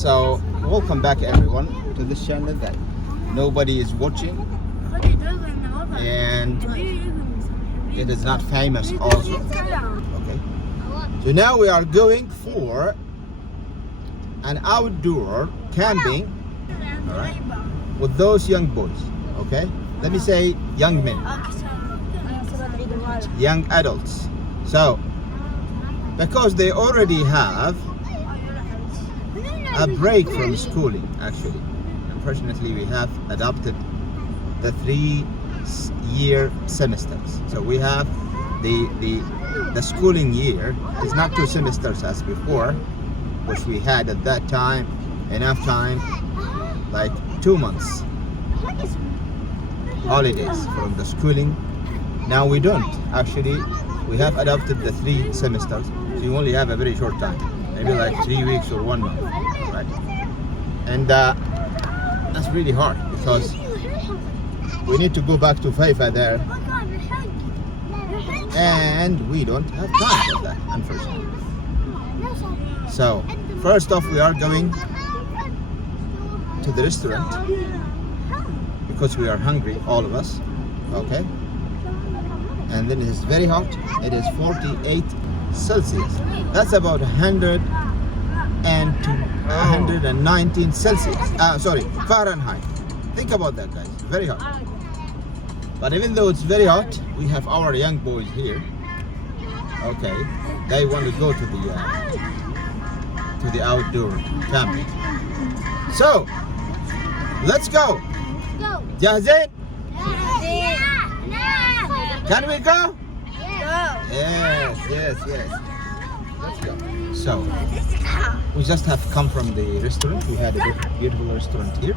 So welcome back everyone to this channel that nobody is watching, and it is not famous also. Okay, so now we are going for an outdoor camping, all right, with those young boys. Okay, let me say young men, young adults. So because they already have a break from schooling, actually. Unfortunately, we have adopted the 3-year semesters. So we have the schooling year. It's not 2 semesters as before, which we had at that time enough time, like 2 months holidays from the schooling. Now we don't. Actually, we have adopted the 3 semesters. So you only have a very short time, maybe like 3 weeks or 1 month, right? And that's really hard because we need to go back to Haifa there, and we don't have time for that, unfortunately. So first off, we are going to the restaurant because we are hungry, all of us. Okay, and then it is very hot. It is 48 Celsius. That's about 119 Celsius. Sorry, Fahrenheit. Think about that, guys. Very hot. But even though it's very hot, we have our young boys here. Okay, they want to go to the outdoor camping. So let's go. جاهزين? Can we go? Yes. Let's go. So we just have come from the restaurant. We had a beautiful restaurant here.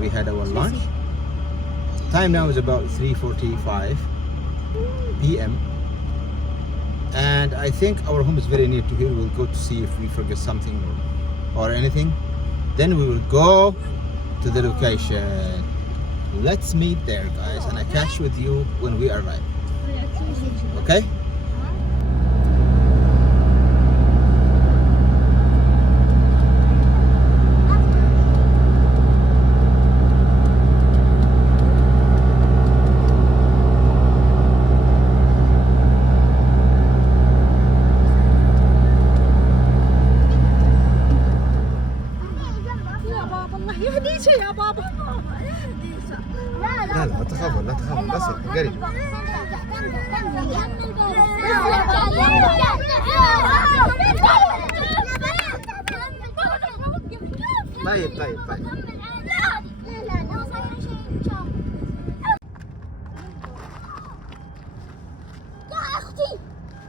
We had our lunch. Time now is about 3:45 p.m. and I think our home is very near to here. We'll go to see if we forget something or anything. Then we will go to the location. Let's meet there, guys, and I catch with you when we arrive. Okay? لا تخافوا بس قريب. طيب يا اختي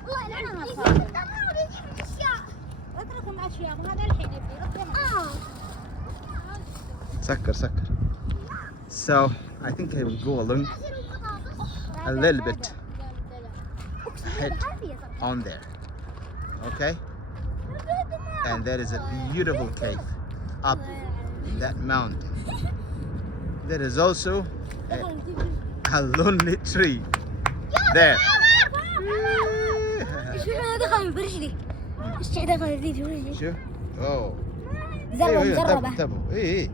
والله لا اتركوا الاشياء هذا الحين سكر. So I think I will go along a little bit ahead on there. Okay? And there is a beautiful cave up in that mountain. There is also a lonely tree there. شوف. Oh. ضربة مجربة. انتبهوا. ايه.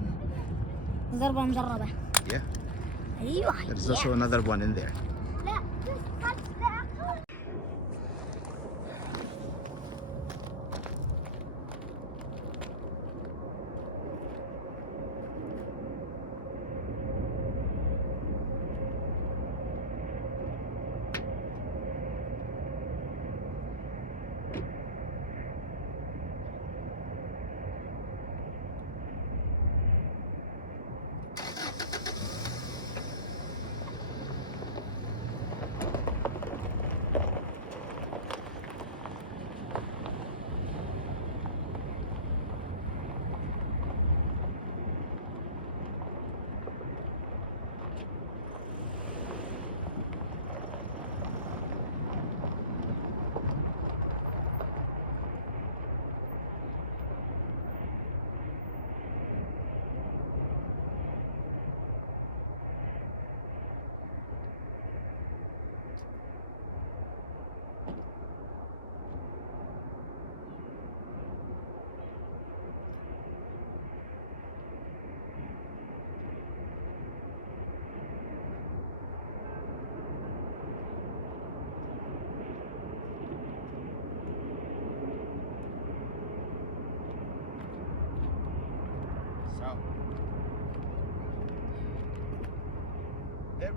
ضربة مجربة. Yeah. ايوه. There's also another one in there.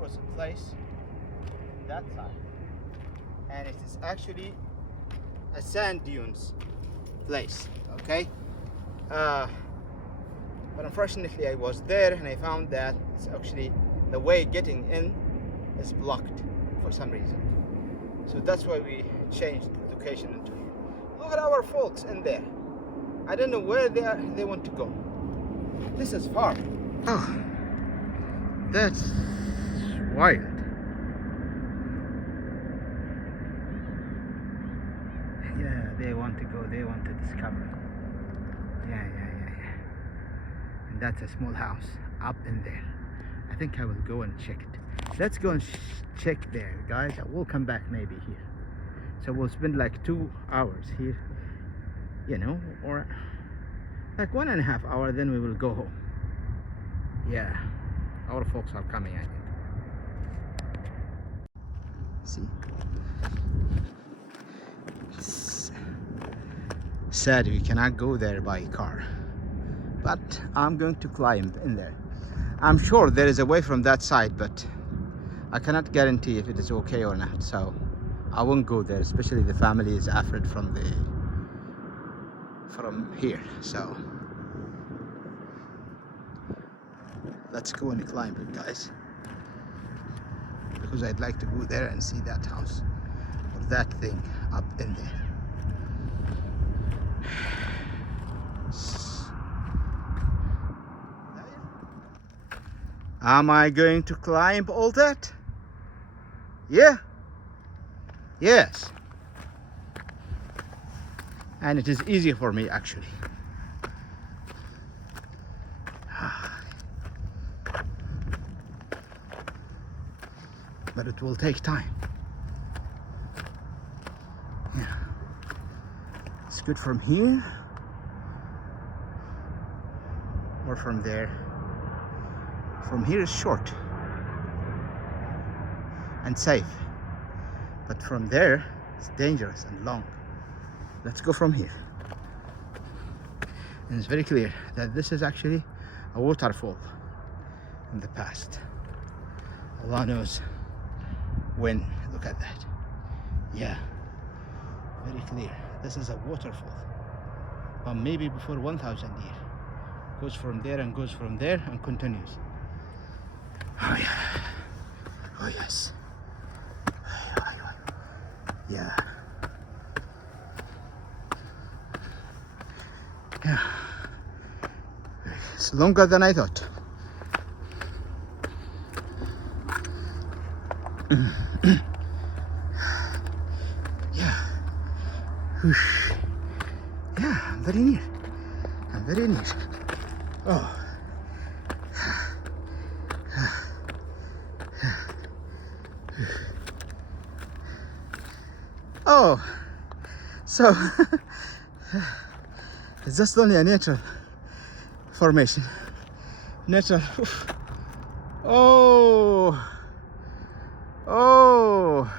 was a place that side, and it is actually a sand dunes place. Okay, but unfortunately I was there and I found that it's actually the way getting in is blocked for some reason. So that's why we changed the location into here. Look at our folks in there. I don't know where they want to go. This is far. Oh, that's wild. Yeah, they want to go, they want to discover. Yeah. And that's a small house up in there. I think I will go and check it. Let's go and check there, guys. I will come back maybe here. So we'll spend like 2 hours here, you know, or like 1.5 hours, then we will go home. Yeah, our folks are coming, I think. See? It's sad we cannot go there by car, but I'm going to climb in there. I'm sure there is a way from that side, but I cannot guarantee if it is okay or not, so I won't go there, especially the family is afraid from here. So let's go and climb it, guys, because I'd like to go there and see that house or that thing up in there. Am I going to climb all that? Yeah. Yes. And it is easy for me, actually. But it will take time. Yeah. It's good from here or from there. From here is short and safe, but from there it's dangerous and long. Let's go from here. And it's very clear that this is actually a waterfall in the past. Allah knows when. Look at that. Yeah, very clear. This is a waterfall, but maybe before 1,000 years. Goes from there and goes from there and continues. Oh yeah. Oh yes. Yeah. Yeah. It's longer than I thought. Yeah. Whoosh. Yeah, I'm very near. I'm very near. Oh. Oh, so it's just only a natural formation. Natural. Oh, oh,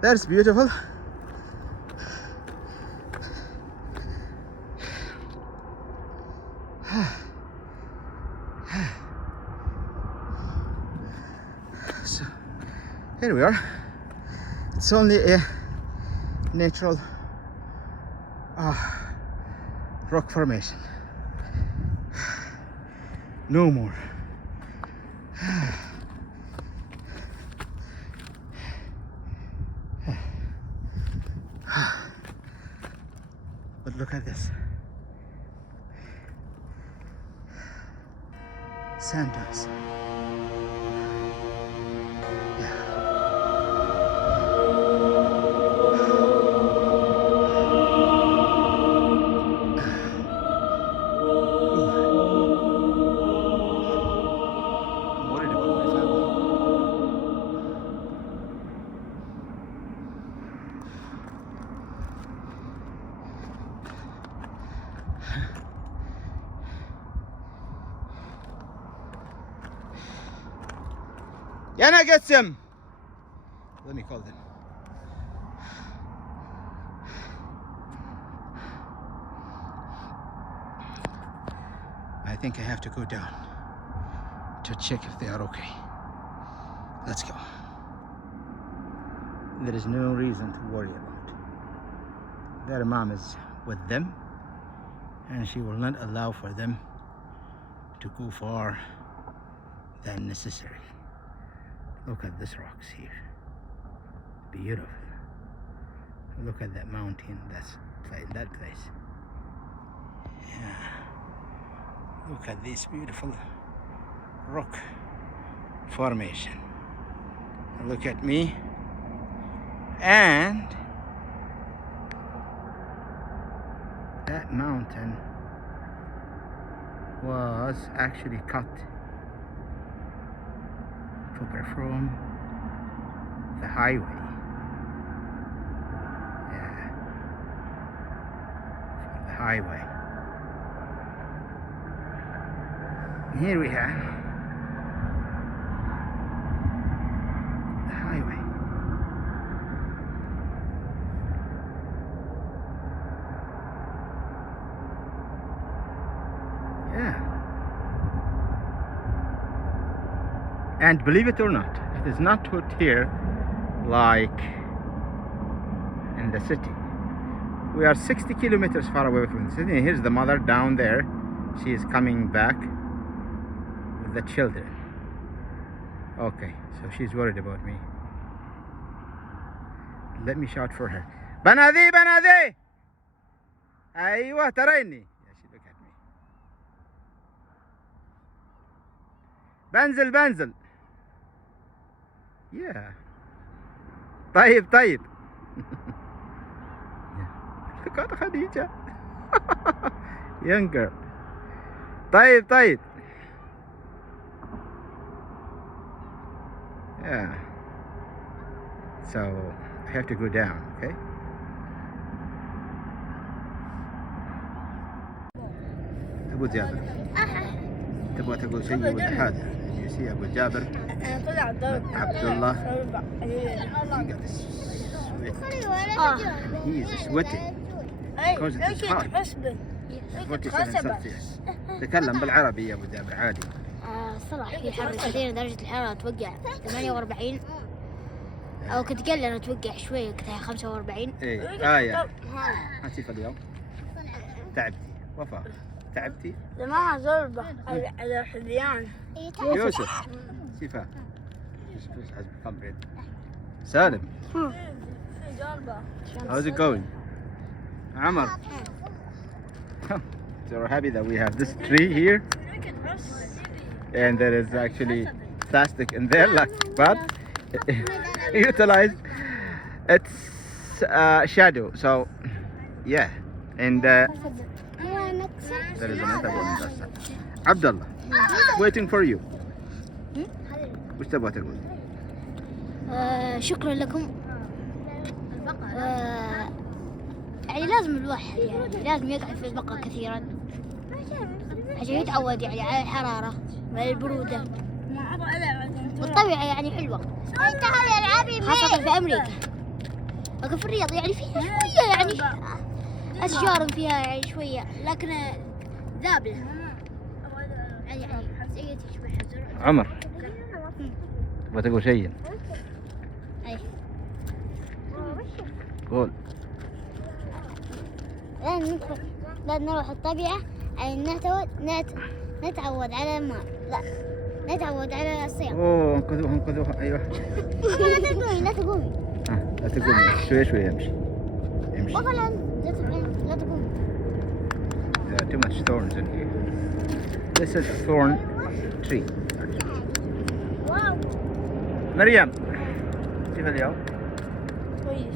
that's beautiful. So here we are. It's only a natural rock formation. No more. But look at this. Sand dunes. Yana gets him. Let me call them. I think I have to go down to check if they are okay. Let's go. There is no reason to worry about. Their mom is with them, and she will not allow for them to go far than necessary. Look at these rocks here. Beautiful. Look at that mountain that's in that place. Yeah. Look at this beautiful rock formation. Look at me. And that mountain was actually cut to perform the highway. Yeah, for the highway. Here we have the highway. Yeah. And believe it or not, it is not put here like in the city. We are 60 kilometers far away from the city. Here's the mother down there. She is coming back with the children. Okay, so she's worried about me. Let me shout for her. Banadi, Banadi! Aywa, taraini. Yeah, she look at me. Banzil, Banzil. Yeah. طيب طيب. Look at Khadija. Young girl. طيب طيب. Yeah. So I have to go down, okay? أبو جابر. تبغى تقول شيء ولا حاجة؟ You see أبو جابر. عبد الله. He is sweating because it is hot. 47 سلسيوس. تكلم بالعربي يا أبو جابر عادي. صراحة في حر كثير، درجة الحرارة أتوقع 48 أو كنت قل أنا أتوقع شوي كنت 45. إيه يا هاتيف اليوم تعبتي وفاء تعبتي؟ جماعة زربة على الحليان. يوسف شفاء has become red. Salim, how's it going? Amar, so we're happy that we have this tree here, and there is actually plastic in there, but utilized its shadow. So yeah, and there is another one. Abdullah, waiting for you. وش تبغى تقول؟ شكرا لكم. يعني لازم الواحد يعني لازم يقعد في البقرة كثيرا عشان يتعود يعني على الحرارة والبرودة والطبيعة يعني حلوة خاصة في أمريكا. لكن في الرياض يعني فيها شوية يعني أشجار فيها يعني شوية لكن ذابلة يعني عمر تبغى تقول شيء؟ أي قول. لازم نروح الطبيعة يعني نتعود على الماء، لا نتعود على الصيام. اوه انقذوها ايوه. لا تقومي لا تقومي شوي امشي مثلا لا تقومي. There are too much thorns in here. This is a thorn tree. واو مريم كيف اليوم؟ كويس.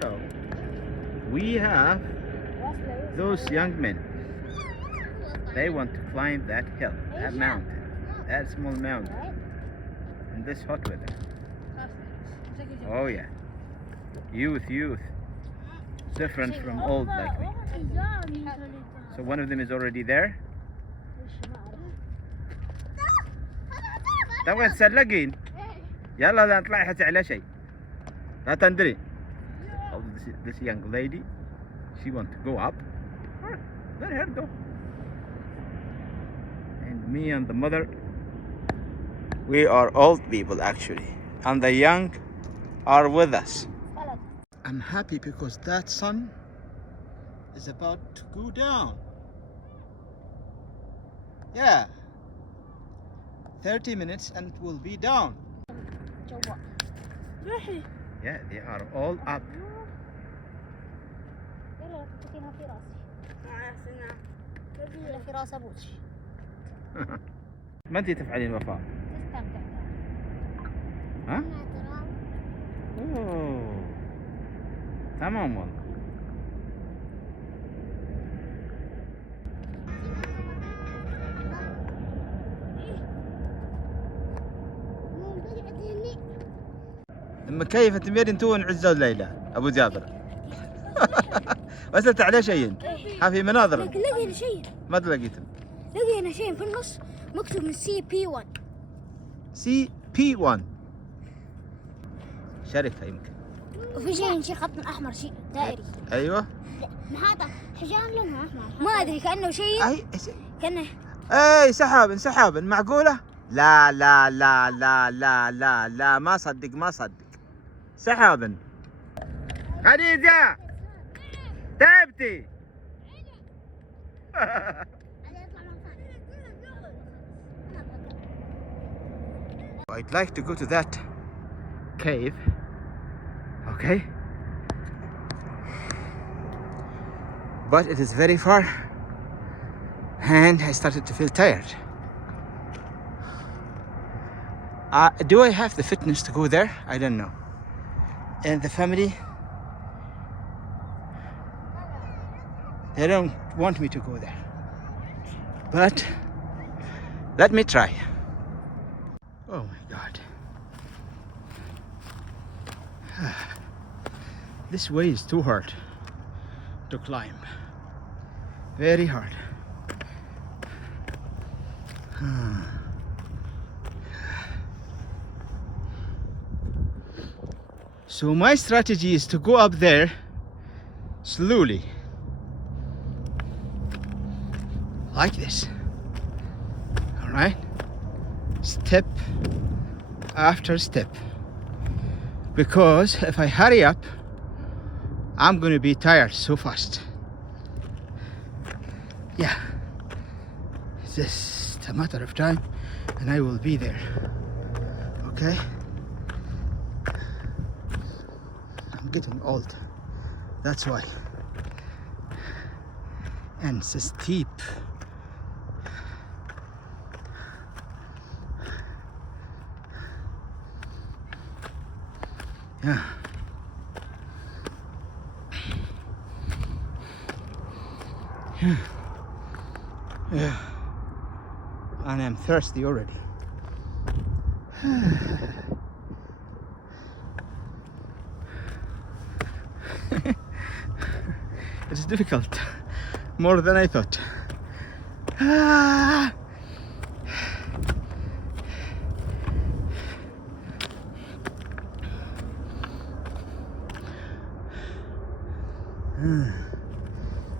So we have those young men. They want to climb that hill, that mountain, that small mountain in this hot weather. Oh yeah, youth, different from old like me. So one of them is already there. تبغى تسلقين؟ يلا لا نطلع حتى على شيء. لا تندري. Oh, this young lady, she wants to go up. Let her go. And me and the mother, we are old people actually, and the young are with us. I'm happy because that sun is about to go down. Yeah, 30 minutes and it will be down. Yeah, they are all up. ما انتي تفعلين وفاء؟ ها؟ اوه تمام والله. مكيفة تميرين تون عزة وليلى ابو جابر. وصلت عليه شيء حافي مناظر. لقينا شيء. ما لقيتم؟ لقينا شيء في النص مكتوب من CP1. CP1 شركة يمكن. وفي شيء خط احمر شيء دائري. ايوه. محاطة حجام لونها احمر. ما ادري كأنه شيء. كأنه. اي سحاب معقولة؟ لا لا لا لا لا لا لا ما صدق سحاب. خديجة تعبتي. I'd like to go to that cave, okay? But it is very far and I started to feel tired. Do I have the fitness to go there? I don't know. And the family, they don't want me to go there. But let me try. Oh my God. This way is too hard to climb. Very hard. So my strategy is to go up there slowly, like this. All right, step after step, because if I hurry up, I'm going to be tired so fast. Yeah, it's just a matter of time and I will be there. Okay, I'm getting old, that's why. And it's steep. Yeah. Yeah. And I'm thirsty already. It's difficult, more than I thought.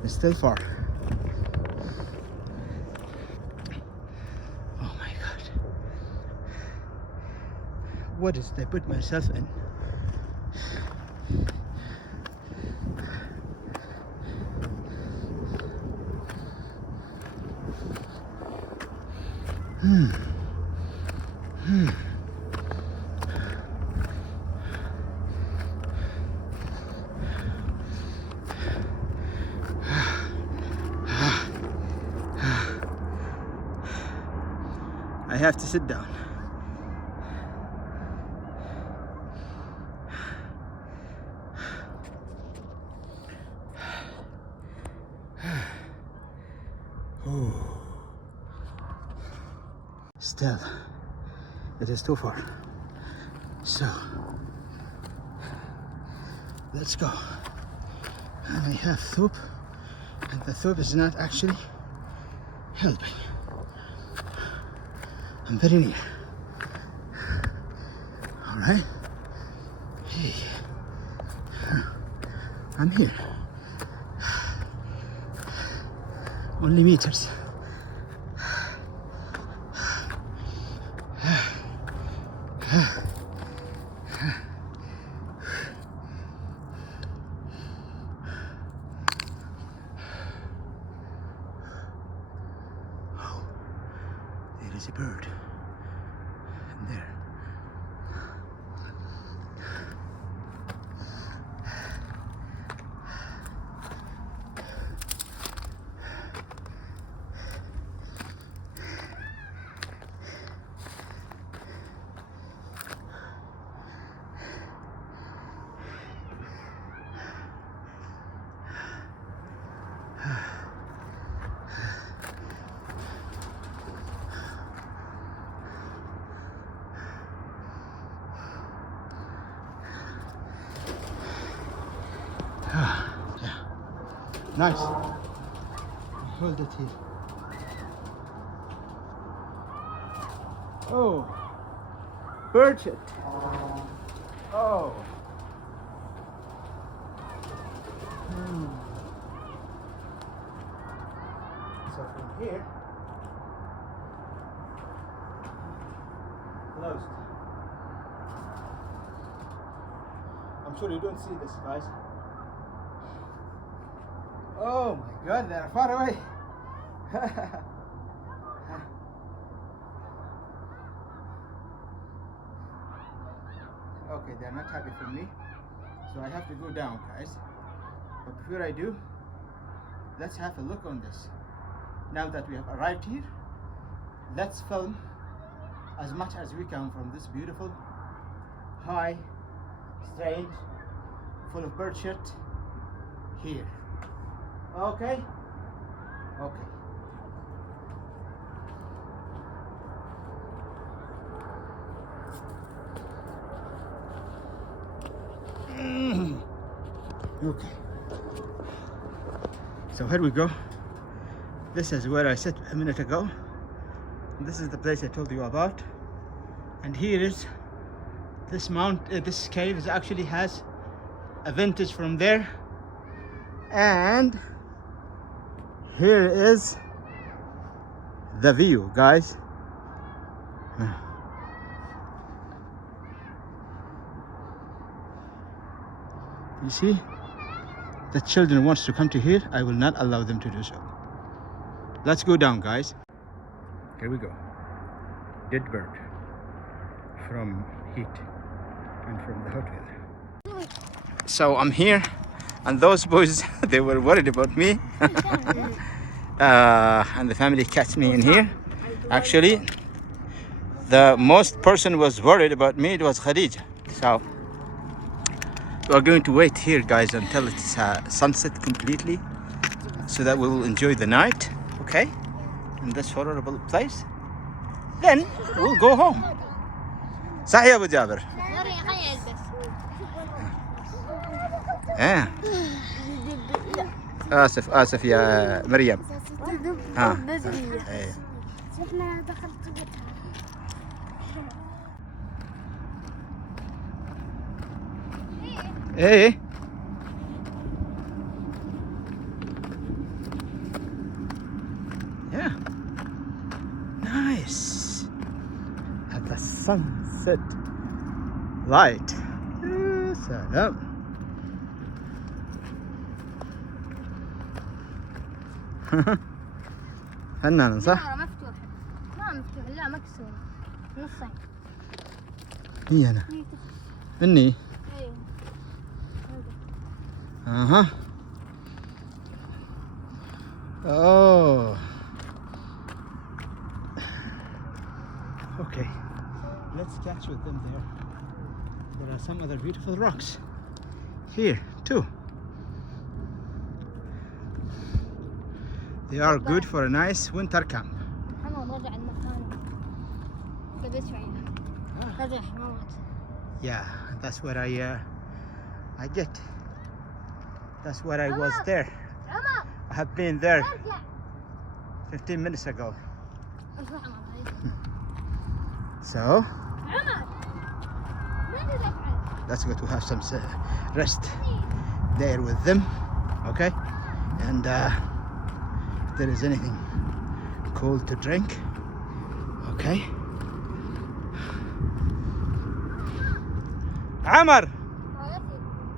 It's still far. Oh my God. What did I put myself in? I have to sit down. still it is too far. So let's go. And I have soup, and the soup is not actually helping. I'm very near. All right. Hey, I'm here. Only meters. Oh, there is a bird. And there. Yeah. Nice. Hold it here. Oh, bird shit. Oh. So from here, closed. I'm sure you don't see this, guys. Oh my God, they're far away. Okay, they're not happy for me, so I have to go down, guys. But before I do, let's have a look on this. Now that we have arrived here, let's film as much as we can from this beautiful, high, strange, full of bird shit here. Okay? Okay. Okay. So here we go. This is where I sat a minute ago. This is the place I told you about. And here is this this cave actually has a vintage from there. And here is the view, guys. You see, the children wants to come to here. I will not allow them to do so. Let's go down, guys. Here we go. Dead bird from heat and from the hot weather. So I'm here, and those boys, they were worried about me. And the family catch me in here. Actually, the most person was worried about me, it was Khadija. So we're going to wait here, guys, until it's sunset completely, so that we will enjoy the night, okay, in this horrible place. Then we'll go home. صح يا ابو جابر؟ آسف يا مريم. ايه yeah, nice at the sunset light. سلام. فنان صح؟ مفتوح ما مفتوح، لا مكسور نصين. هي أنا مني. Uh-huh. Oh. Okay. Let's catch with them there. There are some other beautiful rocks here too. They are good for a nice winter camp. Yeah, that's where I get. That's where I was there. I have been there 15 minutes ago. So let's go to have some rest there with them, okay? And if there is anything cold to drink, okay? عمر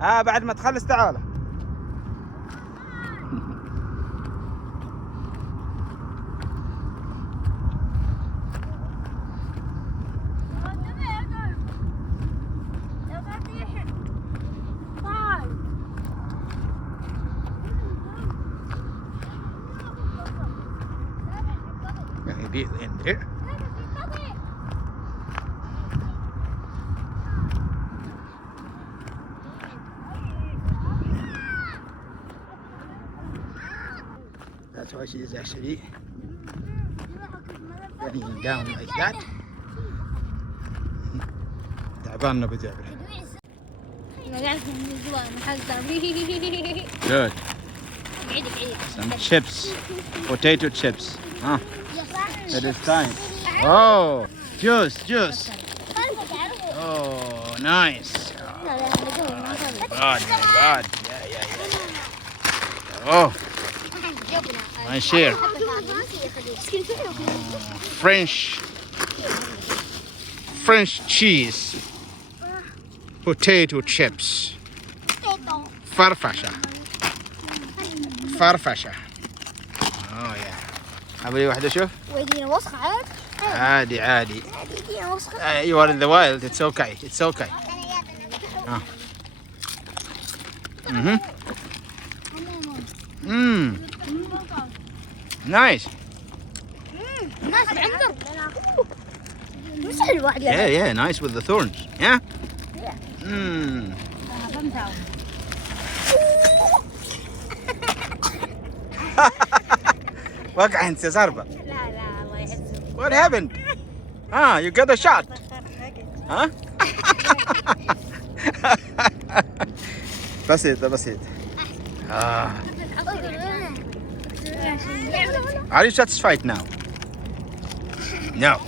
بعد ما تخلص تعال. Maybe in there. That's why she is actually laying down like that. تعبانة بجابر. Good. Some chips, potato chips. Huh? It is time. Oh, juice. Oh, nice. God. Yeah. Oh, nice here. French cheese, potato chips, farfasha. Oh yeah. عملي واحدة شوف. ويدينا وسخة عادي. ويدينا وسخة. You are in the wild. It's okay. Nice. Yeah, nice with the thorns. Yeah. وقع انت يا زربة. لا الله يعزك. What happened? You got a shot. Huh? بسيط. Are you satisfied now? No.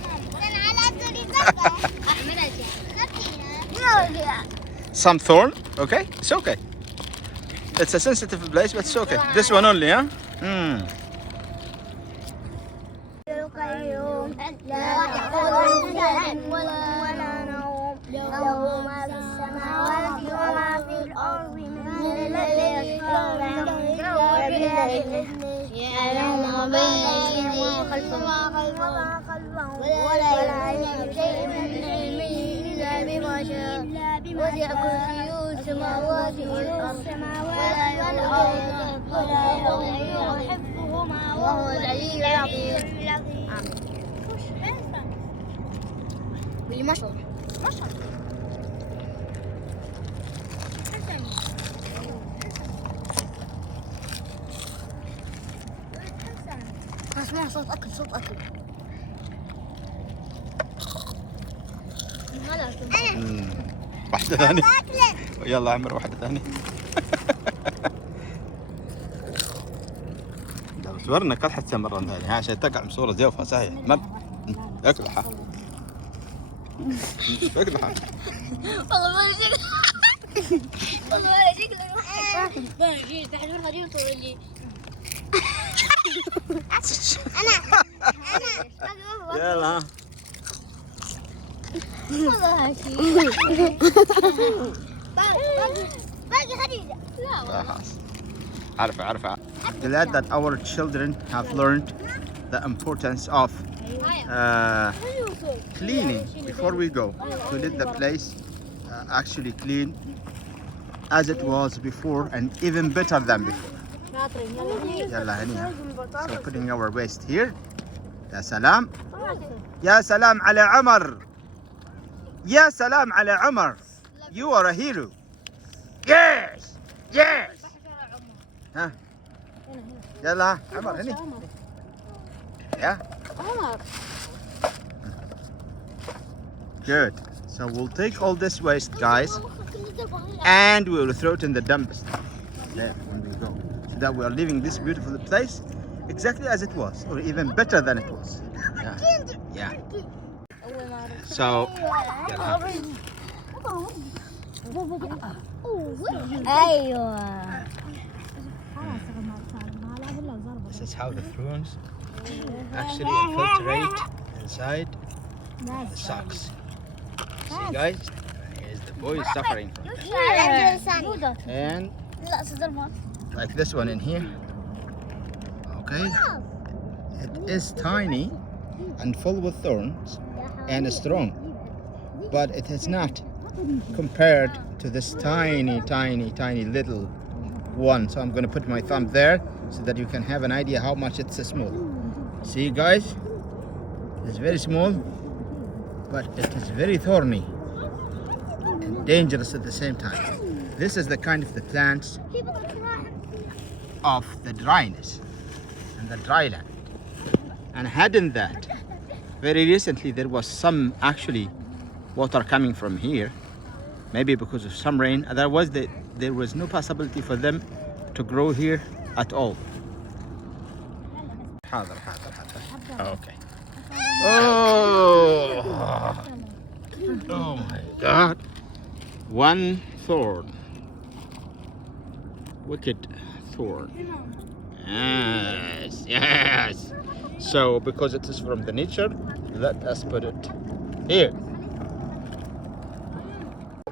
Some thorn? Okay, it's okay. It's a sensitive place, but it's okay. This one only, huh? ولا نوم له ما في السماوات وما في الأرض من الذي يعلم ما بين أيديهم وما خلفهم ولا يحيطون بشيء من علمه إلا بما شاء وسع كرسيه السماوات والأرض ولا يؤوده حفظهما وهو العلي العظيم. مشروع اسمع صوت أكل واحدة ثانية. يلا عمر واحدة ثانية. صورنا كل حتى مرة ثانية عشان تقع بصورة جوفها صحيح. ما اقلعها. اقلعها. والله ما شكله ما يجي تحت خريطة اللي يلا والله باقي خديجة. لا خلاص عارفة. Glad that our children have learned the importance of cleaning before we go, to let the place actually clean as it was before and even better than before. يلا هنيها. So putting our waste here. يا سلام على عمر. You are a hero. Yes. ها يلا عمر هني. يا Good. So we'll take all this waste, guys, and we will throw it in the dumpster. There, when we go. So that we are leaving this beautiful place exactly as it was, or even better than it was. Yeah. So, this is how the thrones actually infiltrate inside the socks. See, guys, here's the boy suffering from that. And like this one in here. Okay, it is tiny and full with thorns and strong, but it is not compared to this tiny little one. So I'm going to put my thumb there so that you can have an idea how much it's small. See, guys, it's very small, but it is very thorny and dangerous at the same time. This is the kind of the plants of the dryness and the dry land. And hidden that, very recently there was some actually water coming from here, maybe because of some rain. Otherwise there was no possibility for them to grow here at all. Okay. Oh my God. One thorn. Wicked thorn. Yes. So because it is from the nature, let us put it here.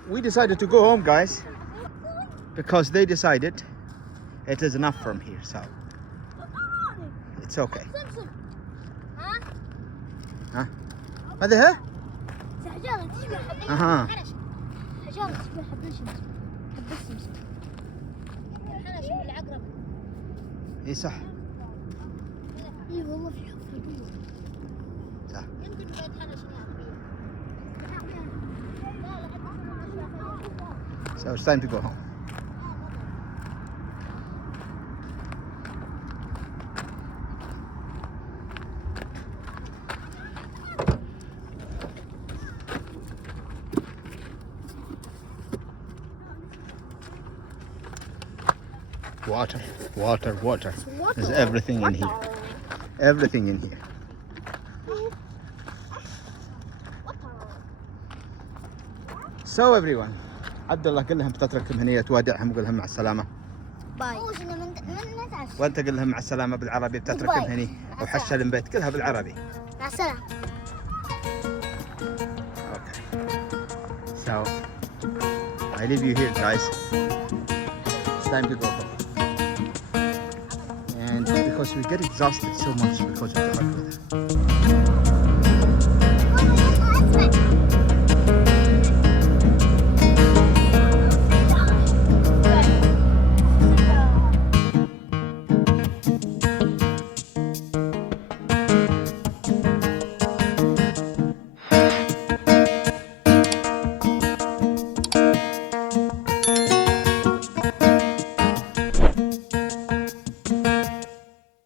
We decided to go home, guys, because they decided it is enough from here, so it's okay. ها؟ هذا ها؟ حجارة تشبه حبة أها. حجارة تشبه حبة الشمس. حبة السمسم. حنش من العقرب. إي صح. إي والله في القوة. صح. يمكن بعد حنش So it's time to go home. Water. There's everything in here. Everything in here. So everyone, عبد الله قل لهم بتتركهم هنا تودعهم وقول لهم مع السلامة. باي. وانت قل لهم مع السلامة بالعربي بتتركهم هني وحش البيت كلها بالعربي. مع السلامة. Okay. So I leave you here, guys. It's time to go home. And because we get exhausted so much because of the hot weather.